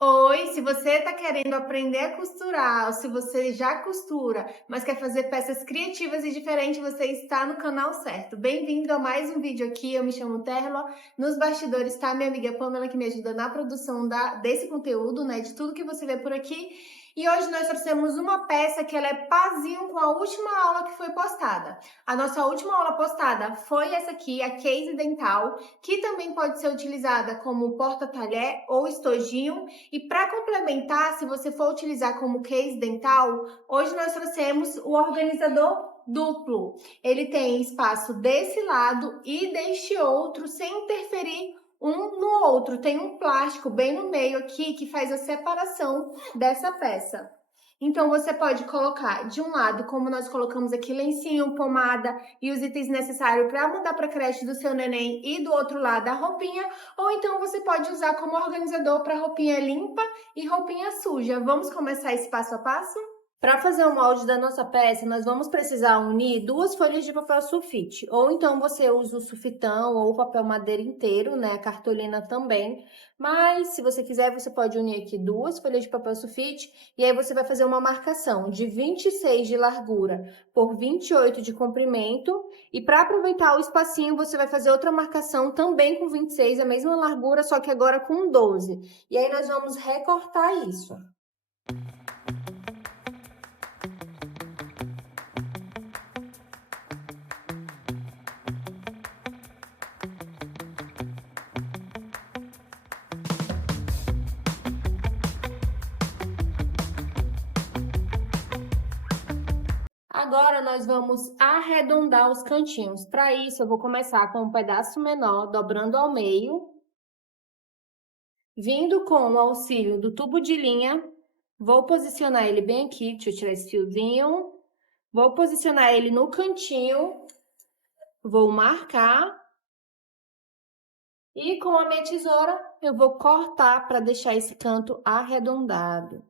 Oi, se você está querendo aprender a costurar, ou se você já costura, mas quer fazer peças criativas e diferentes, você está no canal certo. Bem-vindo a mais um vídeo aqui, eu me chamo Terla. Nos bastidores está minha amiga Pamela, que me ajuda na produção desse conteúdo, né, de tudo que você vê por aqui. E hoje nós trouxemos uma peça que ela é pazinho com a última aula que foi postada. A nossa última aula postada foi essa aqui, a case dental, que também pode ser utilizada como porta-talher ou estojinho. E para complementar, se você for utilizar como case dental, hoje nós trouxemos o organizador duplo. Ele tem espaço desse lado e deste outro, sem interferir um no outro. Tem um plástico bem no meio aqui que faz a separação dessa peça. Então, você pode colocar de um lado, como nós colocamos aqui, lencinho, pomada e os itens necessários para mudar para a creche do seu neném, e do outro lado a roupinha, ou então você pode usar como organizador para roupinha limpa e roupinha suja. Vamos começar esse passo a passo? Para fazer o molde da nossa peça, nós vamos precisar unir duas folhas de papel sulfite, ou então você usa o sulfitão ou o papel madeira inteiro, né, a cartolina também, mas se você quiser, você pode unir aqui duas folhas de papel sulfite, e aí você vai fazer uma marcação de 26 de largura por 28 de comprimento, e para aproveitar o espacinho, você vai fazer outra marcação também com 26, a mesma largura, só que agora com 12, e aí nós vamos recortar isso. Agora nós vamos arredondar os cantinhos. Para isso, eu vou começar com um pedaço menor, dobrando ao meio. Vindo com o auxílio do tubo de linha, vou posicionar ele bem aqui, deixa eu tirar esse fiozinho. Vou posicionar ele no cantinho, vou marcar. E com a minha tesoura, eu vou cortar para deixar esse canto arredondado.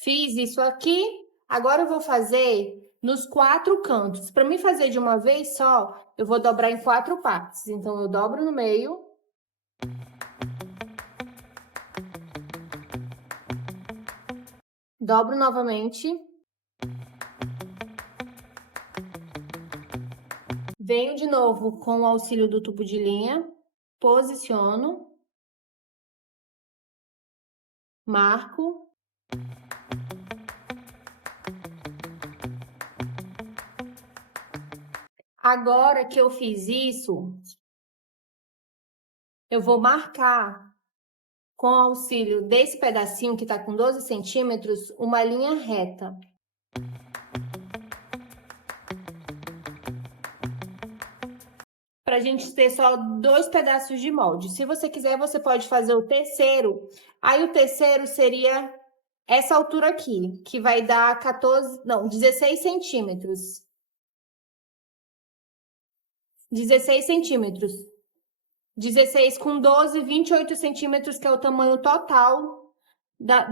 Fiz isso aqui, agora eu vou fazer nos 4 cantos. Para mim fazer de uma vez só, eu vou dobrar em 4 partes. Então, eu dobro no meio. Dobro novamente. Venho de novo com o auxílio do tubo de linha. Posiciono. Marco. Agora que eu fiz isso, eu vou marcar com o auxílio desse pedacinho que tá com 12 centímetros, uma linha reta. Para a gente ter só 2 pedaços de molde. Se você quiser, você pode fazer o terceiro. Aí o terceiro seria essa altura aqui, que vai dar 16 centímetros. 16 centímetros. 16 com 12, 28 centímetros, que é o tamanho total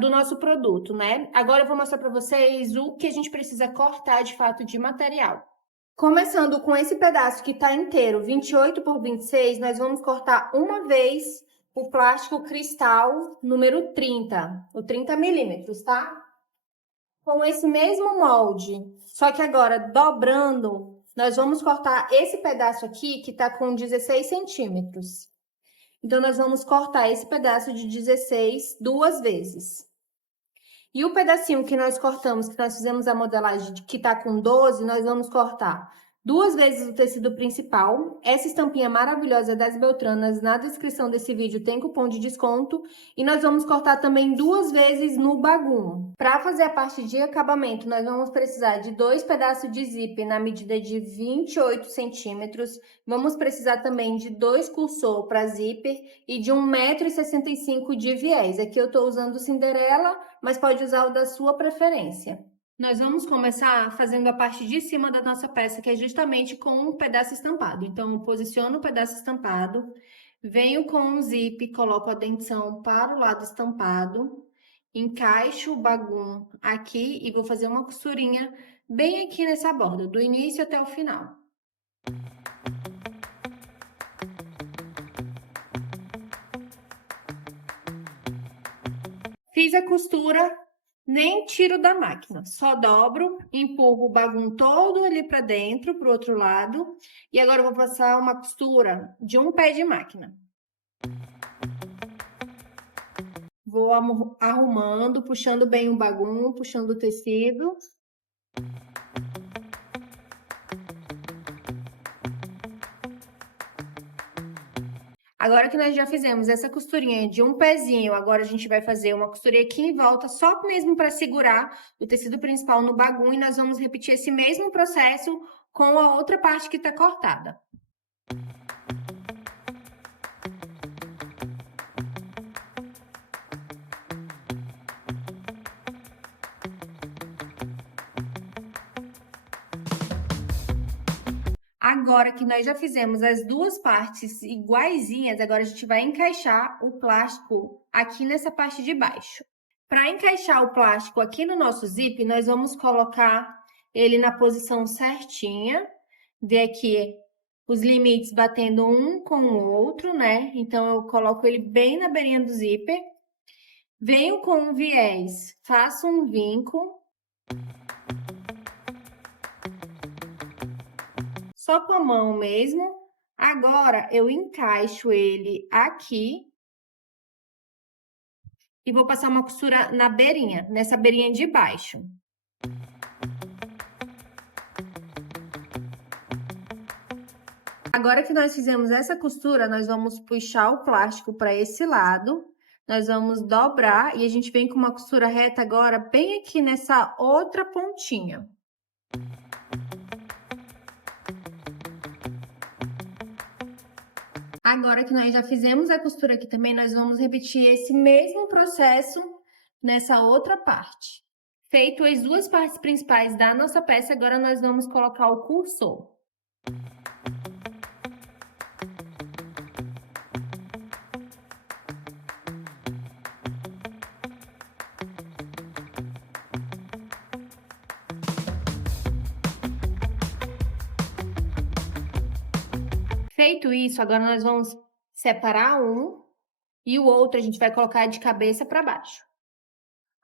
do nosso produto, né? Agora eu vou mostrar para vocês o que a gente precisa cortar de fato de material. Começando com esse pedaço que tá inteiro, 28 por 26, nós vamos cortar uma vez o plástico cristal número 30, o 30 milímetros, tá? Com esse mesmo molde, só que agora dobrando, nós vamos cortar esse pedaço aqui que tá com 16 centímetros. Então, nós vamos cortar esse pedaço de 16 duas vezes. E o pedacinho que nós cortamos, que nós fizemos a modelagem que tá com 12, nós vamos cortar 2 vezes o tecido principal. Essa estampinha maravilhosa das Beltranas, na descrição desse vídeo tem cupom de desconto. E nós vamos cortar também 2 vezes no bagum. Para fazer a parte de acabamento, nós vamos precisar de 2 pedaços de zíper na medida de 28 centímetros. Vamos precisar também de 2 cursor para zíper e de 1,65 m de viés. Aqui eu estou usando o Cinderela, mas pode usar o da sua preferência. Nós vamos começar fazendo a parte de cima da nossa peça, que é justamente com um pedaço estampado. Então, eu posiciono o pedaço estampado, venho com um zip, coloco a dentição para o lado estampado, encaixo o bagum aqui e vou fazer uma costurinha bem aqui nessa borda, do início até o final. Fiz a costura, nem tiro da máquina, só dobro, empurro o bagulho todo ali para dentro, pro outro lado. E agora eu vou passar uma costura de um pé de máquina. Vou arrumando, puxando bem o bagulho, puxando o tecido. Agora que nós já fizemos essa costurinha de um pezinho, agora a gente vai fazer uma costurinha aqui em volta, só mesmo para segurar o tecido principal no bagulho, e nós vamos repetir esse mesmo processo com a outra parte que tá cortada. Agora que nós já fizemos as duas partes iguaizinhas, agora a gente vai encaixar o plástico aqui nessa parte de baixo. Para encaixar o plástico aqui no nosso zip, nós vamos colocar ele na posição certinha, ver aqui os limites batendo um com o outro, né? Então, eu coloco ele bem na beirinha do zíper. Venho com um viés, faço um vinco. Só com a mão mesmo. Agora, eu encaixo ele aqui. E vou passar uma costura na beirinha, nessa beirinha de baixo. Agora que nós fizemos essa costura, nós vamos puxar o plástico para esse lado. Nós vamos dobrar e a gente vem com uma costura reta agora bem aqui nessa outra pontinha. Agora que nós já fizemos a costura aqui também, nós vamos repetir esse mesmo processo nessa outra parte. Feito as duas partes principais da nossa peça, agora nós vamos colocar o cursor. Feito isso, agora nós vamos separar um e o outro a gente vai colocar de cabeça para baixo.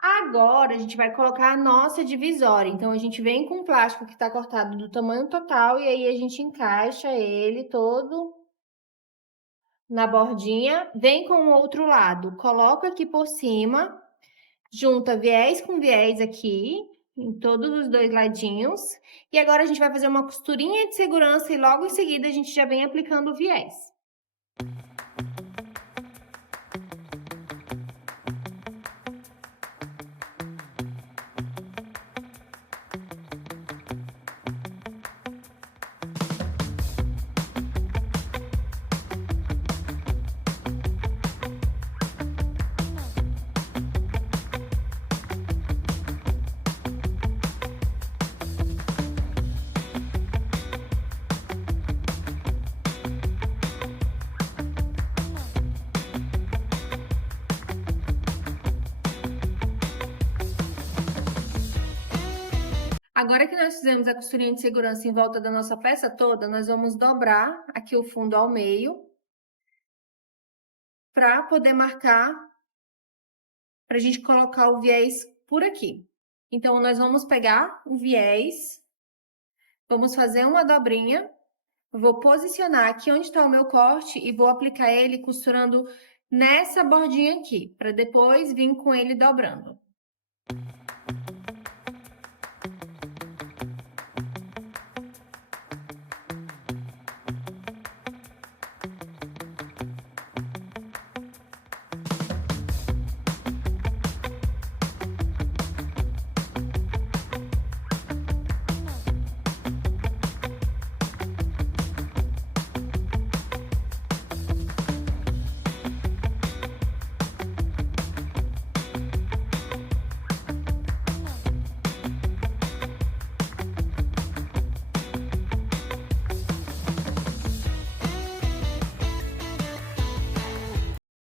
Agora, a gente vai colocar a nossa divisória. Então, a gente vem com o plástico que está cortado do tamanho total e aí a gente encaixa ele todo na bordinha. Vem com o outro lado, coloca aqui por cima, junta viés com viés aqui, em todos os dois ladinhos. E agora a gente vai fazer uma costurinha de segurança e logo em seguida a gente já vem aplicando o viés. Agora que nós fizemos a costurinha de segurança em volta da nossa peça toda, nós vamos dobrar aqui o fundo ao meio para poder marcar, para a gente colocar o viés por aqui. Então, nós vamos pegar o viés, vamos fazer uma dobrinha, vou posicionar aqui onde está o meu corte e vou aplicar ele costurando nessa bordinha aqui, para depois vir com ele dobrando.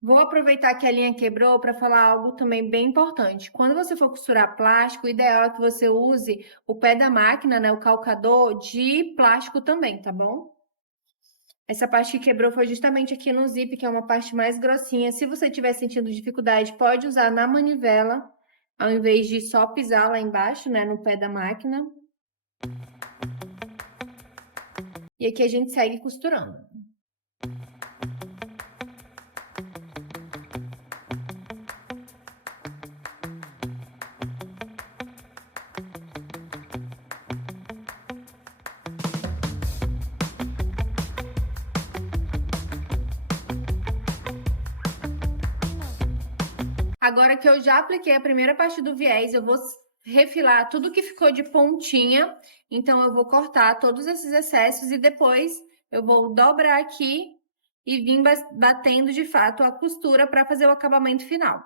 Vou aproveitar que a linha quebrou para falar algo também bem importante. Quando você for costurar plástico, o ideal é que você use o pé da máquina, né, o calcador, de plástico também, tá bom? Essa parte que quebrou foi justamente aqui no zip, que é uma parte mais grossinha. Se você estiver sentindo dificuldade, pode usar na manivela, ao invés de só pisar lá embaixo, né, no pé da máquina. E aqui a gente segue costurando. Agora que eu já apliquei a primeira parte do viés, eu vou refilar tudo que ficou de pontinha. Então, eu vou cortar todos esses excessos e depois eu vou dobrar aqui e vir batendo de fato a costura para fazer o acabamento final.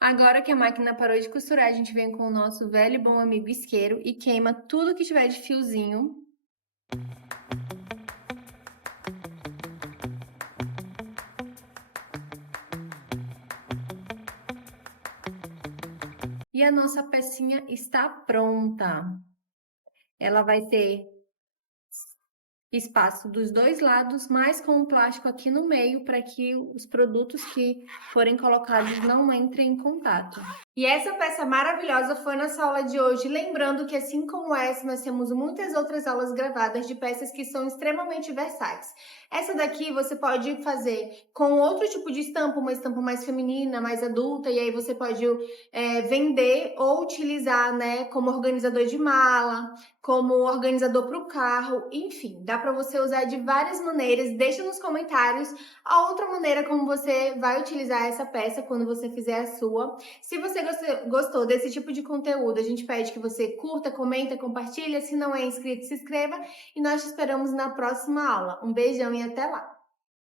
Agora que a máquina parou de costurar, a gente vem com o nosso velho e bom amigo isqueiro e queima tudo que tiver de fiozinho. E a nossa pecinha está pronta. Ela vai ter espaço dos dois lados, mas com o plástico aqui no meio para que os produtos que forem colocados não entrem em contato. E essa peça maravilhosa foi nossa aula de hoje, lembrando que assim como essa, nós temos muitas outras aulas gravadas de peças que são extremamente versáteis. Essa daqui você pode fazer com outro tipo de estampa, uma estampa mais feminina, mais adulta, e aí você pode vender ou utilizar, né, como organizador de mala, como organizador para o carro, enfim, dá para você usar de várias maneiras. Deixa nos comentários a outra maneira como você vai utilizar essa peça quando você fizer a sua. Se você gostou desse tipo de conteúdo, a gente pede que você curta, comenta, compartilha. Se não é inscrito, se inscreva. E nós te esperamos na próxima aula. Um beijão e até lá!